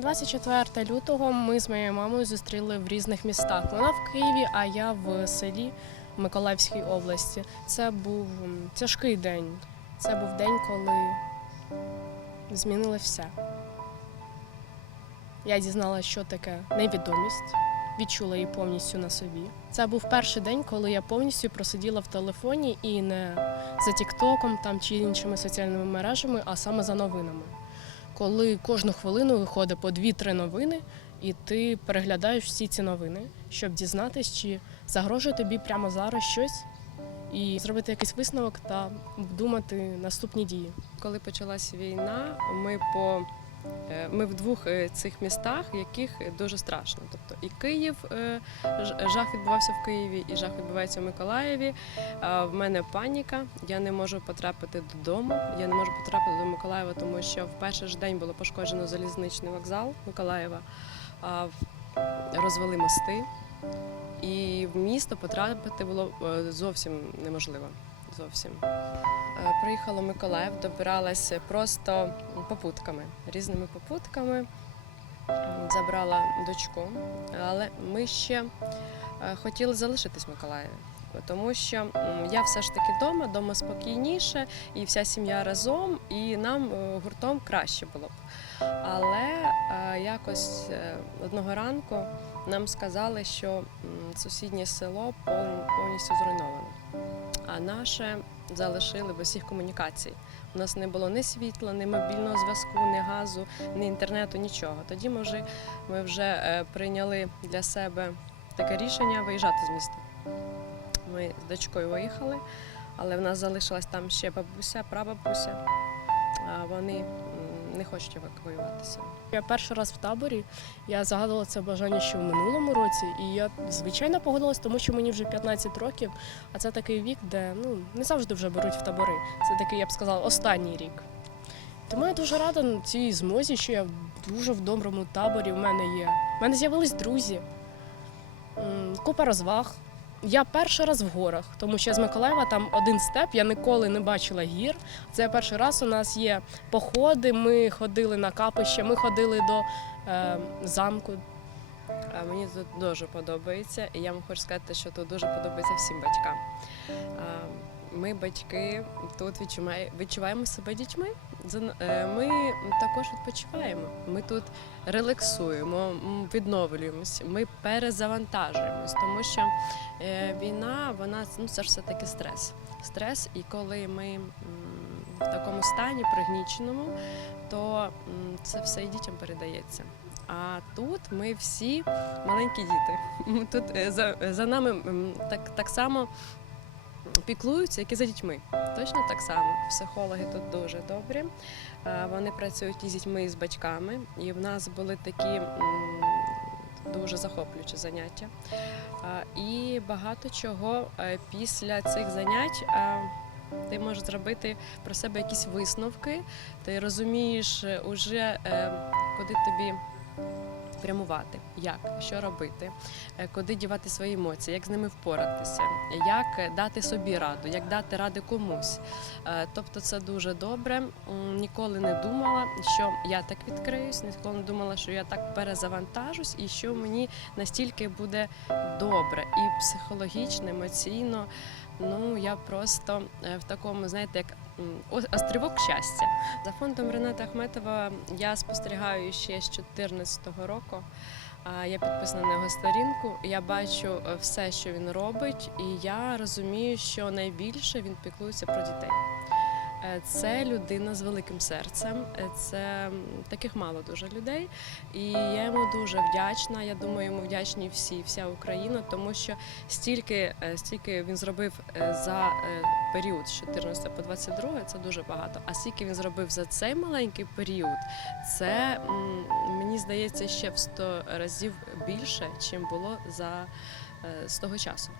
24 лютого ми з моєю мамою зустріли в різних містах. Вона в Києві, а я в селі Миколаївській області. Це був тяжкий день. Це був день, коли змінили все. Я дізналася, що таке невідомість, відчула її повністю на собі. Це був перший день, коли я повністю просиділа в телефоні і не за Тіктоком там чи іншими соціальними мережами, а саме за новинами. Коли кожну хвилину виходить по дві-три новини, і ти переглядаєш всі ці новини, щоб дізнатися, чи загрожує тобі прямо зараз щось, і зробити якийсь висновок та думати наступні дії. Коли почалась війна, ми по ми в двох е, цих містах, яких дуже страшно. Тобто і Київ е, жах відбувався в Києві, і жах відбувається в Миколаєві. В мене паніка. Я не можу потрапити додому. Я не можу потрапити до Миколаєва, тому що в перший ж день було пошкоджено залізничний вокзал Миколаєва, розвели мости. І в місто потрапити було е, зовсім неможливо. Зовсім. Е, Приїхала Миколаїв, добиралася просто попутками, різними попутками. Забрала дочку, але ми ще е, хотіли залишитись в Миколаєві, тому що я все ж таки вдома, вдома спокійніше, і вся сім'я разом, і нам е, гуртом краще було б. Але якось одного ранку нам сказали, що сусіднє село повністю зруйновано, а наше залишили без усіх комунікацій. У нас не було ні світла, ні мобільного зв'язку, ні газу, ні інтернету, нічого. Тоді ми вже, ми вже е, прийняли для себе таке рішення виїжджати з міста. Ми з дочкою виїхали, але в нас залишилась там ще бабуся, прабабуся. Вони не хочуть евакуюватися. Я перший раз в таборі. Я загадувала це бажання ще в минулому році, і я звичайно погодилась, тому що мені вже 15 років, а це такий вік, де ну не завжди вже беруть в табори. Це такий, я б сказала, останній рік. Тому я дуже рада на цій змозі, що я дуже в доброму таборі. В мене є. У мене з'явились друзі, купа розваг. Я перший раз в горах, тому що з Миколаєва там один степ, я ніколи не бачила гір. Це перший раз у нас є походи. Ми ходили на капище, ми ходили до е, замку. А Мені тут дуже подобається, і я вам хочу сказати, що тут дуже подобається всім батькам. Ми, батьки, тут відчуваємо себе дітьми. Е, Ми також відпочиваємо. Ми тут релаксуємо, відновлюємось, ми перезавантажуємось, тому що е, війна, вона ну це ж все таки стрес. Стрес, і коли ми в такому стані пригніченому, то це все і дітям передається. А тут ми всі маленькі діти. Тут е, за, за нами так, так само піклуються, як і за дітьми. Точно так само. Психологи тут дуже добрі. Вони працюють і з дітьми, і з батьками. І в нас були такі дуже захоплюючі заняття. І багато чого е, після цих занять. е, Ти можеш зробити про себе якісь висновки, ти розумієш е, уже, куди тобі прямувати, як, що робити, е, куди дівати свої емоції, як з ними впоратися, як е, дати собі раду, як дати ради комусь. Е, Тобто це дуже добре. Ніколи не думала, що я так відкриюсь, ніколи не думала, що я так перезавантажусь і що мені настільки буде добре і психологічно, емоційно. Ну я просто в такому, знаєте, як острівок щастя. За фондом Рената Ахметова я спостерігаю ще з 2014 року. Я підписана на його сторінку. Я бачу е, все, що він робить, і я розумію, що найбільше він піклується про дітей. Е, Це людина з великим серцем. е, Це таких мало дуже людей. І я йому дуже вдячна. Я думаю, йому вдячні всі, вся Україна, тому що стільки, е, стільки він зробив за період з 14 по 22, це дуже багато. А скільки він зробив за цей маленький період, це мені здається ще в 100 разів більше, чим було за з того часу.